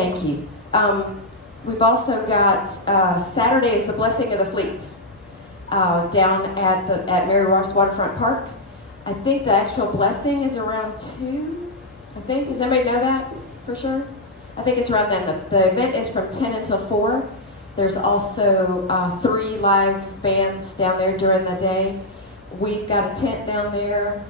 Thank you. We've also got Saturday is the Blessing of the Fleet down at Mary Ross Waterfront Park. I think the actual blessing is around 2. I think. Does anybody know that for sure? I think it's around then. The event is from 10 until 4. There's also 3 live bands down there during the day. We've got a tent down there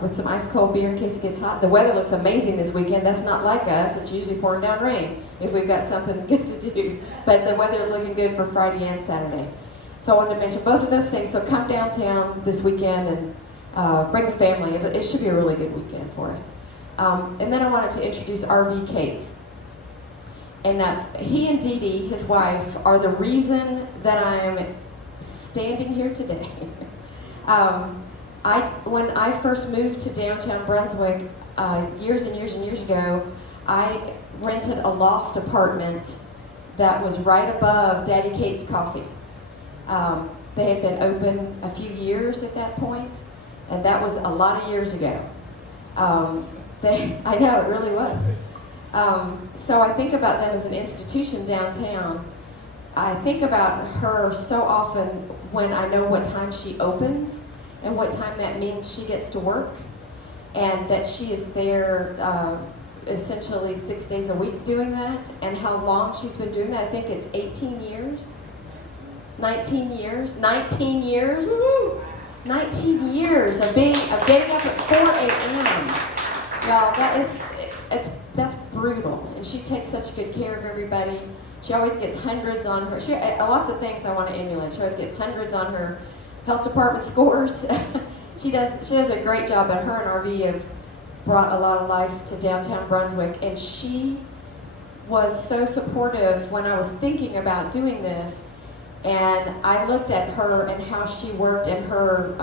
with some ice cold beer in case it gets hot. The weather looks amazing this weekend. That's not like us. It's usually pouring down rain if we've got something good to do. But the weather is looking good for Friday and Saturday. So I wanted to mention both of those things. So come downtown this weekend and bring the family. It should be a really good weekend for us. And then I wanted to introduce R.V. Cates. And he and Dee Dee, his wife, are the reason that I'm standing here today. When I first moved to downtown Brunswick years and years and years ago, I rented a loft apartment that was right above Daddy Kate's Coffee. They had been open a few years at that point, and that was a lot of years ago. I know, it really was. So I think about them as an institution downtown. I think about her so often when I know what time she opens and what time that means she gets to work, and that she is there essentially 6 days a week doing that, and how long she's been doing that. I think it's 18 years. 19 years. 19 years. Woo-hoo! 19 years of getting up at 4 a.m. Y'all, that's brutal. And she takes such good care of everybody. She always gets hundreds on her. Lots of things I want to emulate. She always gets hundreds on her health department scores. She does a great job. But her and RV have brought a lot of life to downtown Brunswick. And she was so supportive when I was thinking about doing this. And I looked at her and how she worked and her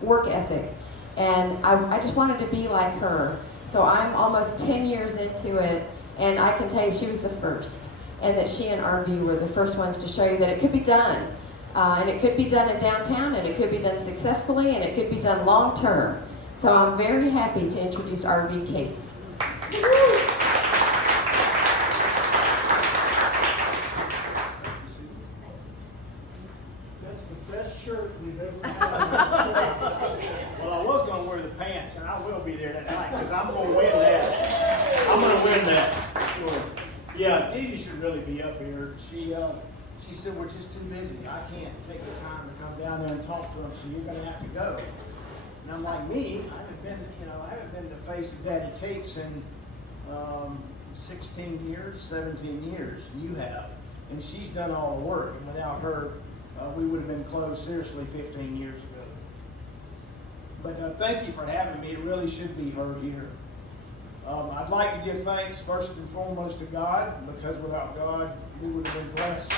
work ethic. And I just wanted to be like her. So I'm almost 10 years into it, and I can tell you she was the first. And that she and RV were the first ones to show you that it could be done. And it could be done in downtown, and it could be done successfully, and it could be done long term. So I'm very happy to introduce RV Cates. That's the best shirt we've ever had. Well, I was going to wear the pants, and I will be there that night, because I'm going to win that. I'm going to win that. Sure. Yeah, Dee Dee should really be up here. She said, we're just too busy. I can't take the time to come down there and talk to them, so you're going to have to go. And I'm like, me? I haven't been the face of Daddy Kate's in 16 years, 17 years. You have. And she's done all the work. And without her, we would have been closed seriously 15 years ago. But thank you for having me. It really should be heard here. I'd like to give thanks first and foremost to God, because without God, we would have been blessed.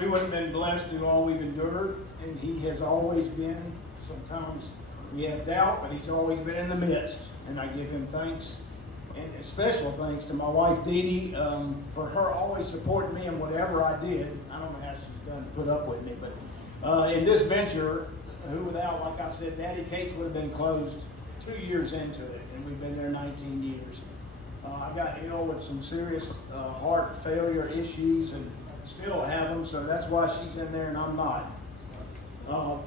We would have been blessed through all we've endured, and He has always been. Sometimes we have doubt, but He's always been in the midst, and I give Him thanks. And a special thanks to my wife, Dee Dee, for her always supporting me in whatever I did. I don't know how she's done to put up with me, but in this venture, who without, like I said, Daddy Kate's would have been closed 2 years into it, and we've been there 19 years. I got ill with some serious heart failure issues, and still have them, so that's why she's in there and I'm not.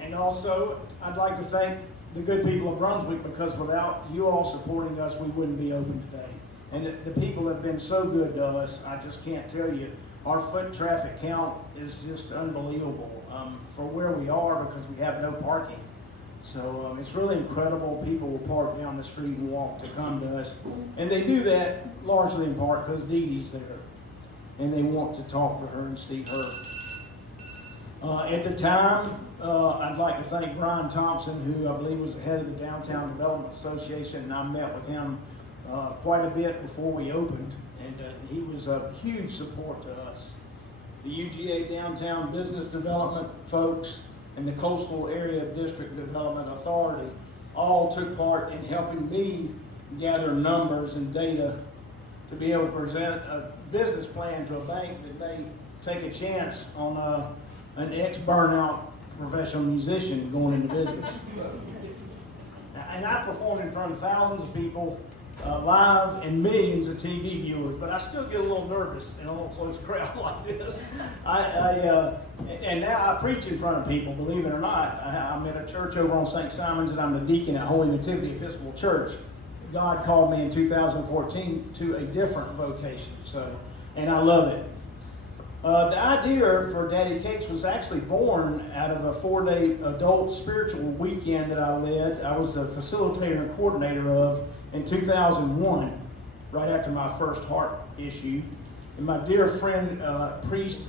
And also, I'd like to thank the good people of Brunswick, because without you all supporting us, we wouldn't be open today. And the people have been so good to us, I just can't tell you. Our foot traffic count is just unbelievable for where we are, because we have no parking. So it's really incredible. People will park down the street and walk to come to us. And they do that largely in part because Dee Dee's there. And they want to talk to her and see her. At the time, I'd like to thank Brian Thompson, who I believe was the head of the Downtown Development Association, and I met with him quite a bit before we opened, and he was a huge support to us. The UGA Downtown Business Development folks and the Coastal Area District Development Authority all took part in helping me gather numbers and data to be able to present a business plan to a bank that may take a chance on an ex-burnout professional musician going into business. And I performed in front of thousands of people live and millions of TV viewers, but I still get a little nervous in a little close crowd like this. And now I preach in front of people, believe it or not. I'm at a church over on St. Simon's, and I'm the deacon at Holy Nativity Episcopal Church. God called me in 2014 to a different vocation, and I love it. The idea for Daddy Cakes was actually born out of a 4-day adult spiritual weekend that I led. I was the facilitator and coordinator of in 2001, right after my first heart issue. And my dear friend, priest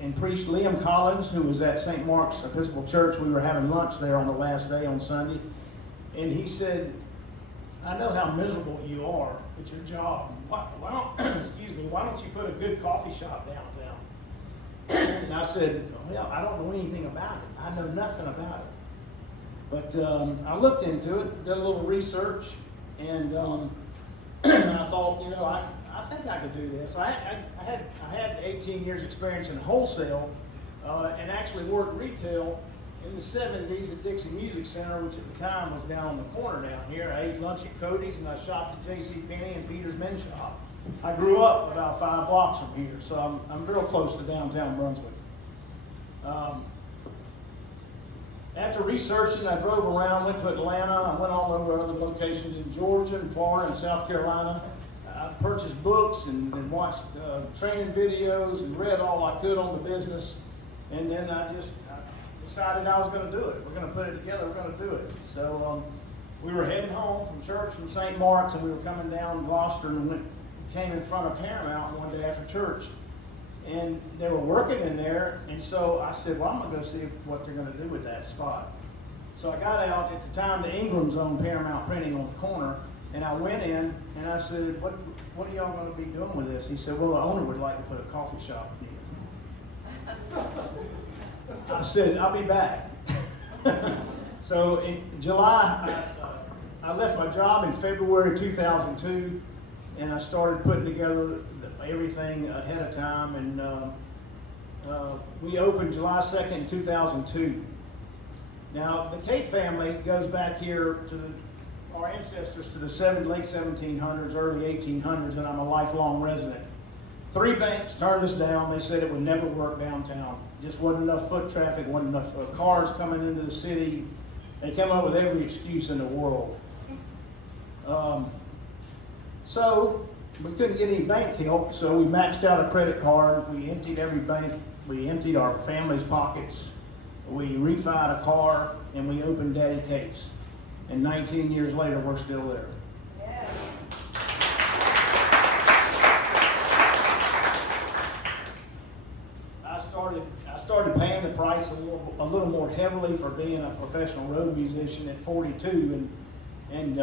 Liam Collins, who was at St. Mark's Episcopal Church, we were having lunch there on the last day on Sunday, and he said, I know how miserable you are at your job. Why don't you put a good coffee shop downtown? And I said, well, I don't know anything about it. I know nothing about it. But I looked into it, did a little research, and I thought, I think I could do this. I had 18 years experience in wholesale and actually worked retail in the 70s at Dixie Music Center, which at the time was down on the corner down here. I ate lunch at Cody's, and I shopped at JCPenney and Peter's Men's Shop. I grew up about 5 blocks from here, so I'm real close to downtown Brunswick. After researching, I drove around, went to Atlanta, I went all over other locations in Georgia and Florida and South Carolina. I purchased books and watched training videos and read all I could on the business. And then I decided I was going to do it. We're going to put it together, we're going to do it. So we were heading home from church from St. Mark's, and we were coming down Gloucester and came in front of Paramount one day after church. And they were working in there, and so I said, well, I'm going to go see what they're going to do with that spot. So I got out. At the time, the Ingrams owned Paramount Printing on the corner, and I went in, and I said, what are y'all going to be doing with this? He said, well, the owner would like to put a coffee shop in here. I said, I'll be back. So in July, I left my job in February 2002, and I started putting together everything ahead of time, and we opened July 2nd, 2002. Now, the Cake family goes back here to our ancestors to the late 1700s, early 1800s, and I'm a lifelong resident. 3 banks turned us down. They said it would never work downtown. Just wasn't enough foot traffic, wasn't enough cars coming into the city. They came up with every excuse in the world. So we couldn't get any bank help, so we maxed out a credit card. We emptied every bank. We emptied our family's pockets. We refied a car, and we opened Daddy Cakes. And 19 years later, we're still there. Yeah. I started paying the price a little more heavily for being a professional road musician at 42, and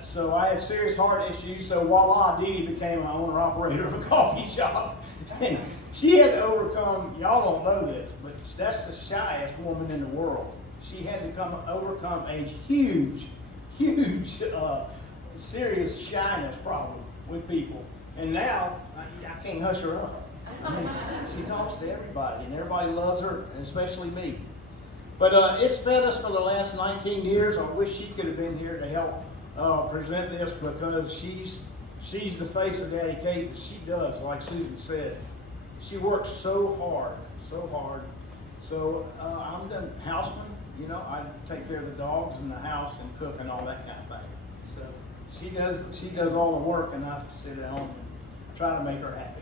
so I had serious heart issues. So voila, Dee Dee became an owner-operator of a coffee shop. And she had to overcome, y'all don't know this, but that's the shyest woman in the world. She had to overcome a huge, serious shyness problem with people. And now, I can't hush her up. I mean, she talks to everybody, and everybody loves her, and especially me. But it's fed us for the last 19 years. I wish she could have been here to help present this, because she's the face of Daddy Cakes. She does, like Susan said. She works so hard. So I'm the houseman. I take care of the dogs and the house and cook and all that kind of thing. So she does all the work, and I sit at home and try to make her happy.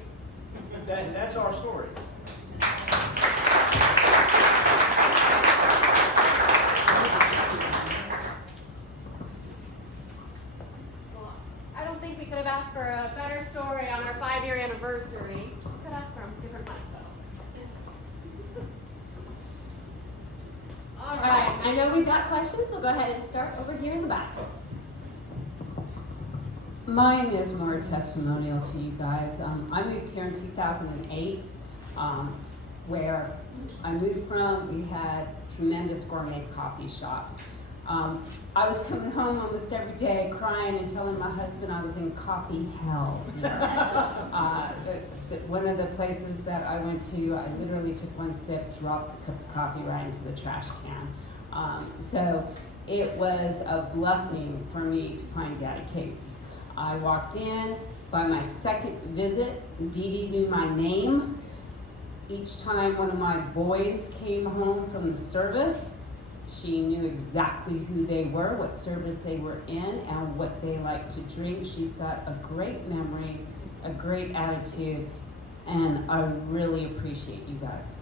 That's our story. Well, I don't think we could have asked for a better story on our 5-year anniversary. We could ask for a different time, though. All right, I know we've got questions. We'll go ahead and start over here in the back. Mine is more testimonial to you guys. I moved here in 2008, where I moved from. We had tremendous gourmet coffee shops. I was coming home almost every day crying and telling my husband I was in coffee hell. One of the places that I went to, I literally took one sip, dropped the cup of coffee right into the trash can. So it was a blessing for me to find Daddy Cakes. I walked in. By my second visit, Dee Dee knew my name. Each time one of my boys came home from the service, she knew exactly who they were, what service they were in, and what they liked to drink. She's got a great memory, a great attitude, and I really appreciate you guys.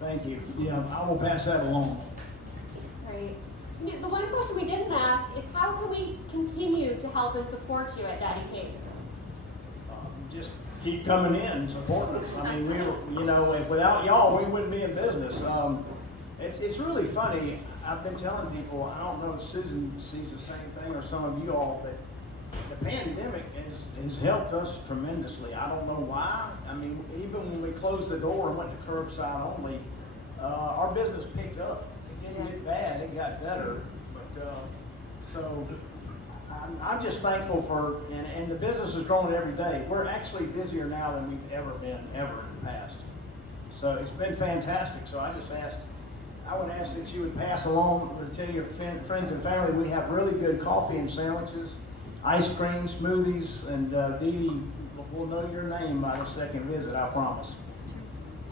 Thank you. Yeah, I will pass that along. Great. The one question we didn't ask is how can we continue to help and support you at Daddy Kate's? Just keep coming in and supporting us. I mean, without y'all, we wouldn't be in business. It's really funny. I've been telling people, I don't know if Susan sees the same thing or some of you all, that the pandemic has helped us tremendously. I don't know why. I mean, even when we closed the door and went to curbside only, our business picked up. It didn't get bad, it got better. But so I'm just thankful for, and the business is growing every day. We're actually busier now than we've ever been, ever in the past. So it's been fantastic. So I would ask that you would pass along or tell your friends and family we have really good coffee and sandwiches, ice cream, smoothies, and Dee Dee will know your name by the second visit, I promise.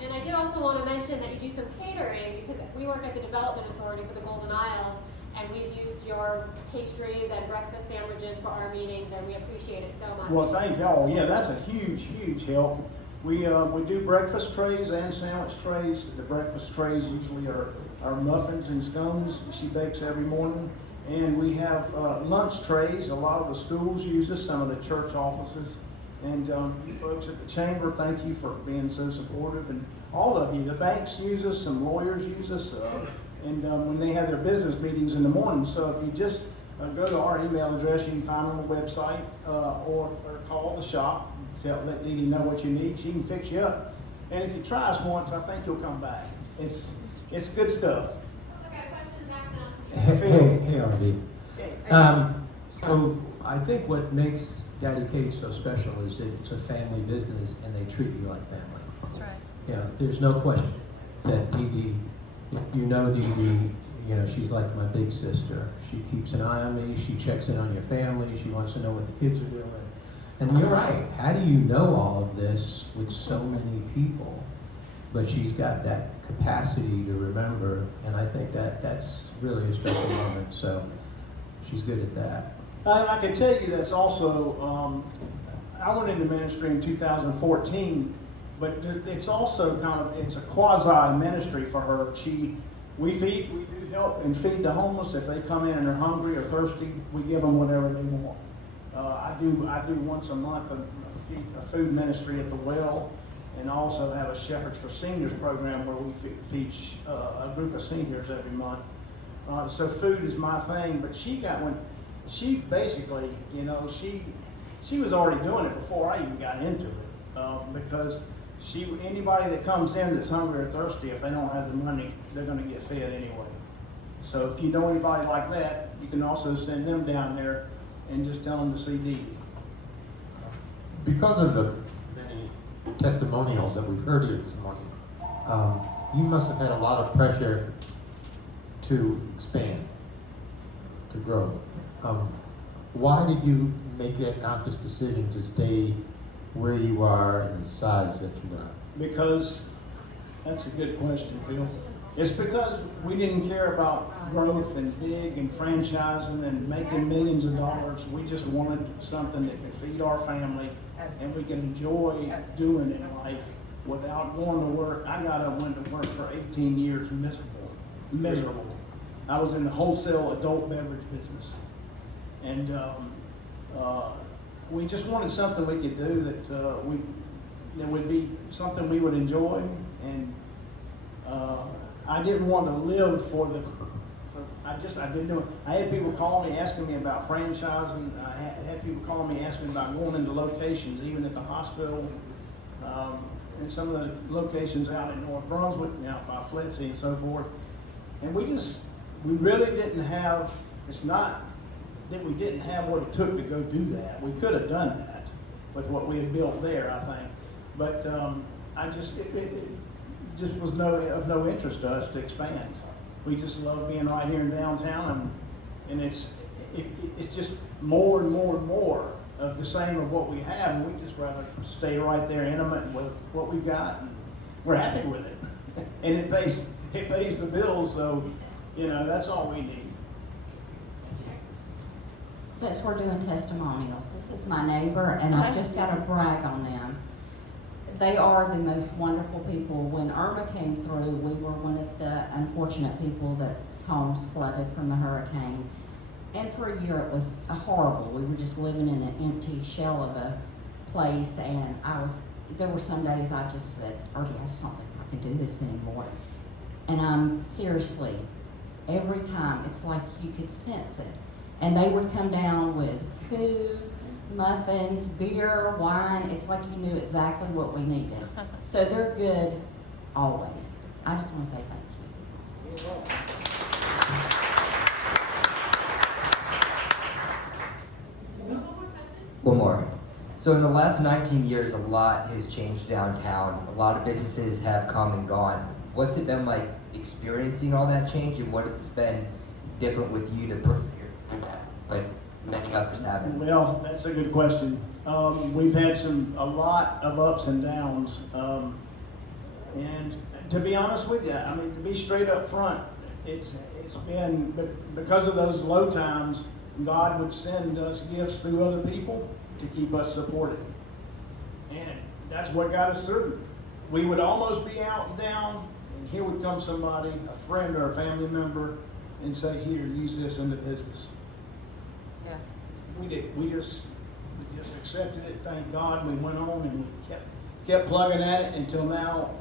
And I did also want to mention that you do some catering because we work at the Development Authority for the Golden Isles, and we've used your pastries and breakfast sandwiches for our meetings, and we appreciate it so much. Well, thank y'all. Yeah, that's a huge, huge help. We do breakfast trays and sandwich trays. The breakfast trays usually are muffins and scones she bakes every morning. And we have lunch trays. A lot of the schools use this, some of the church offices. And you folks at the chamber, thank you for being so supportive. And all of you, the banks use us, some lawyers use us, and when they have their business meetings in the morning. So if you just go to our email address, you can find on the website or call the shop. Let Dee Dee know what you need. She can fix you up. And if you try us once, I think you'll come back. It's good stuff. Okay, question back now. Hey, RD. So I think what makes Daddy Kate so special is that it's a family business and they treat you like family. That's right. Yeah, there's no question that Dee Dee, you know Dee Dee, she's like my big sister. She keeps an eye on me, she checks in on your family, she wants to know what the kids are doing. And you're right, how do you know all of this with so many people? But she's got that capacity to remember, and I think that's really a special moment, so she's good at that. And I can tell you that's also, I went into ministry in 2014, but it's also it's a quasi-ministry for her. We do help and feed the homeless. If they come in and are hungry or thirsty, we give them whatever they want. I do once a month a food ministry at the well, and also have a Shepherds for Seniors program where we feed a group of seniors every month. So food is my thing, but she basically, she was already doing it before I even got into it, because anybody that comes in that's hungry or thirsty, if they don't have the money, they're going to get fed anyway. So if you know anybody like that, you can also send them down there and just tell them to see Dee Dee. Because of the many testimonials that we've heard here this morning, you must have had a lot of pressure to expand, to grow. Why did you make that conscious decision to stay where you are and the size that you are? Because, that's a good question, Phil. It's because we didn't care about growth and big and franchising and making millions of dollars. We just wanted something that could feed our family and we can enjoy doing in life without going to work. I went to work for 18 years, miserable. I was in the wholesale adult beverage business. And we just wanted something we could do that would be something we would enjoy. And I didn't want to live I didn't know. I had people call me asking me about franchising. I had people calling me asking me about going into locations, even at the hospital, and some of the locations out in North Brunswick, out by Flitsy and so forth. And we really didn't have, it's not that we didn't have what it took to go do that. We could have done that with what we had built there, I think. But it just was of no interest to us to expand. We just love being right here in downtown, and it's just more and more and more of the same of what we have, and we just rather stay right there intimate with what we've got, and we're happy with it. And it pays the bills, so, you know, that's all we need. Since we're doing testimonials, this is my neighbor, and I've just got to brag on them. They are the most wonderful people. When Irma came through, we were one of the unfortunate people that's homes flooded from the hurricane. And for a year it was horrible. We were just living in an empty shell of a place, and there were some days I just said, Irby, I just don't think I can do this anymore. And seriously, every time it's like you could sense it. And they would come down with food, muffins, beer, wine. It's like you knew exactly what we needed. So they're good always. I just want to say thank you. One more. So in the last 19 years, a lot has changed downtown. A lot of businesses have come and gone. What's it been like experiencing all that change, and what it's been different with you to persevere through that, but many others haven't? Well, that's a good question. We've had a lot of ups and downs. And to be honest with you, I mean, to be straight up front, it's been, because of those low times, God would send us gifts through other people to keep us supported. And that's what got us through. We would almost be out and down, and here would come somebody, a friend or a family member, and say, here, use this in the business. Yeah. We just accepted it, thank God. We went on and we kept plugging at it until now.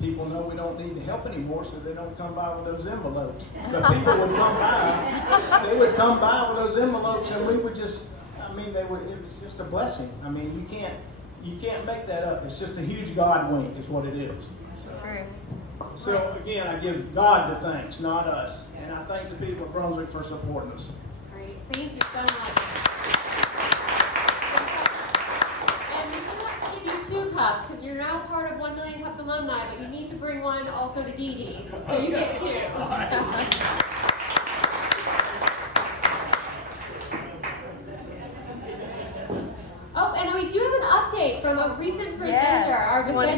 People know we don't need the help anymore, so they don't come by with those envelopes. But people would come by, they would come by with those envelopes, and we would just, it was just a blessing. I mean, you can't make that up. It's just a huge God wink is what it is. True. So again, I give God the thanks, not us. And I thank the people of Brunswick for supporting us. Great, thank you so much. And we cannot give you 2 cups because you're now part of 1 Million Cups alumni, but you need to bring one also to Dee Dee. So you get 2. Oh, and we do have an update from a recent presenter, Yes. our You wanna defendant.